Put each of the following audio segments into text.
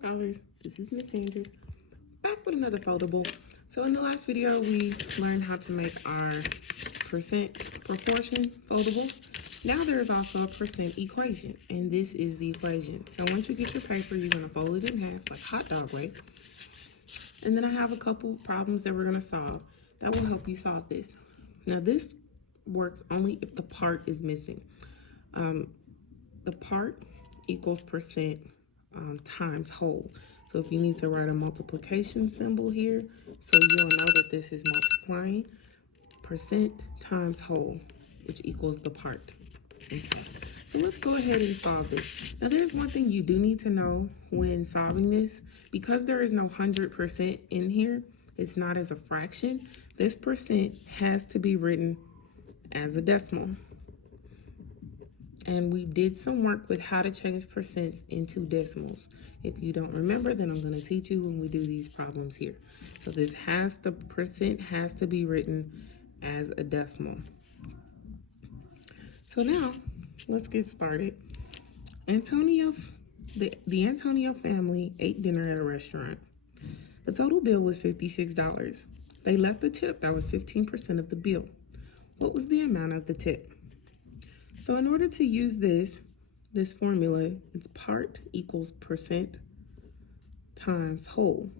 scholars, this is Miss Sanders, back with another foldable. So in the last video, we learned how to make our percent proportion foldable. Now there is also a percent equation, and this is the equation. So once you get your paper, you're gonna fold it in half like hot dog way. And then I have a couple problems that we're gonna solve that will help you solve this. Now this works only if the part is missing. The part equals percent times whole. So if you need to write a multiplication symbol here, so you'll know that this is multiplying percent times whole, which equals the part. Okay. So let's go ahead and solve this. Now there's one thing you do need to know when solving this. Because there is no 100% in here, it's not as a fraction, this percent has to be written as a decimal. And we did some work with how to change percents into decimals. If you don't remember, then I'm going to teach you when we do these problems here. So the percent has to be written as a decimal. So now let's get started. The Antonio family ate dinner at a restaurant. The total bill was $56. They left a tip that was 15% of the bill. What was the amount of the tip? So in order to use this formula, it's part equals percent times whole.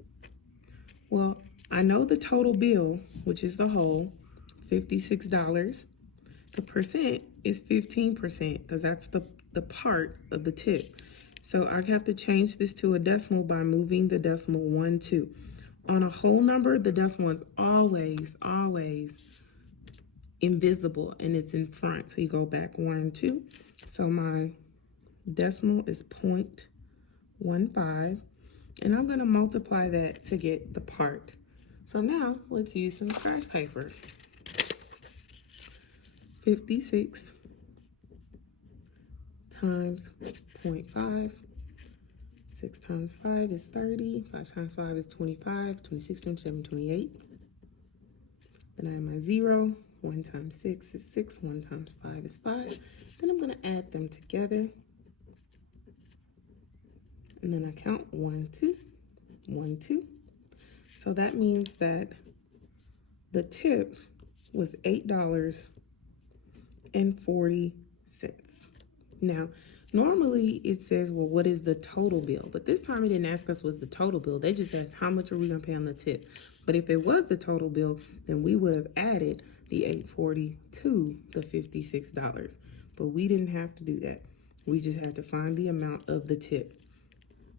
Well, I know the total bill, which is the whole, $56. The percent is 15% because that's the part of the tip. So I have to change this to a decimal by moving the decimal 1, 2. On a whole number, the decimal is always invisible and it's in front. So you go back 1, 2. So my decimal is 0.15, and I'm gonna multiply that to get the part. So now let's use some scratch paper. 56 times 0.5. 6 times 5 is 30. 5 times 5 is 25. 26, 27, 28. Then I have my 0. 1 times 6 is 6. 1 times 5 is 5. Then I'm going to add them together. And then I count 1, 2, 1, 2. So that means that the tip was $8.40. Now, normally it says, well, what is the total bill? But this time it didn't ask us what's the total bill. They just asked how much are we going to pay on the tip. But if it was the total bill, then we would have added the $8.40 to the $56. But we didn't have to do that. We just had to find the amount of the tip,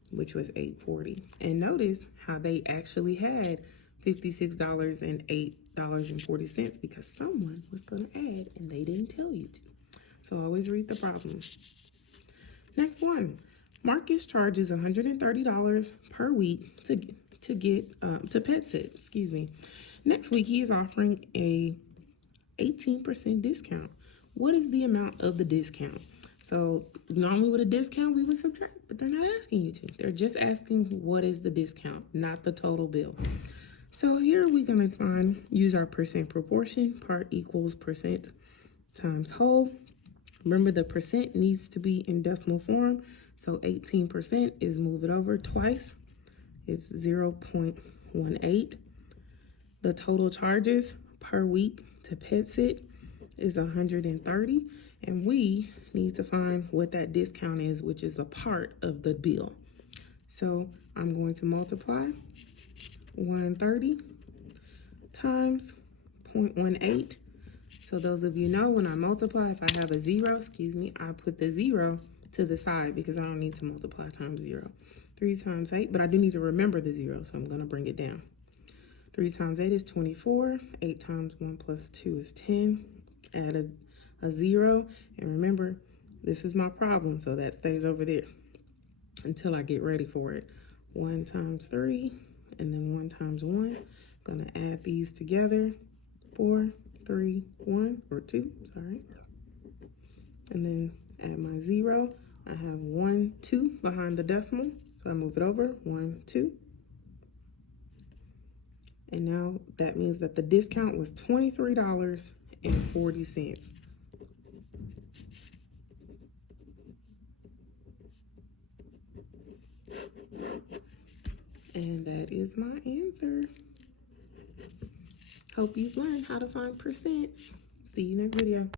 which was $8.40. And notice how they actually had $56 and $8.40 because someone was going to add and they didn't tell you to. So always read the problem. Next one, Marcus charges $130 per week to pet sit. Excuse me. Next week he is offering a 18% discount. What is the amount of the discount? So normally with a discount we would subtract, but they're not asking you to. They're just asking what is the discount, not the total bill. So here we're gonna use our percent proportion. Part equals percent times whole. Remember the percent needs to be in decimal form. So 18% is move it over twice. It's 0.18. The total charges per week to pet sit is $130. And we need to find what that discount is, which is a part of the bill. So I'm going to multiply 130 times 0.18. So those of you know, when I multiply, if I have a 0, I put the 0 to the side because I don't need to multiply times 0. 3 times 8, but I do need to remember the 0, so I'm going to bring it down. 3 times 8 is 24. 8 times 1 plus 2 is 10. Add a 0, and remember, this is my problem, so that stays over there until I get ready for it. 1 times 3, and then 1 times 1. I'm going to add these together. 4, 3, 1, or 2, sorry. And then add my 0. I have 1, 2 behind the decimal, so I move it over, 1, 2. And now that means that the discount was $23.40. And that is my answer. Hope you've learned how to find percents. See you next video.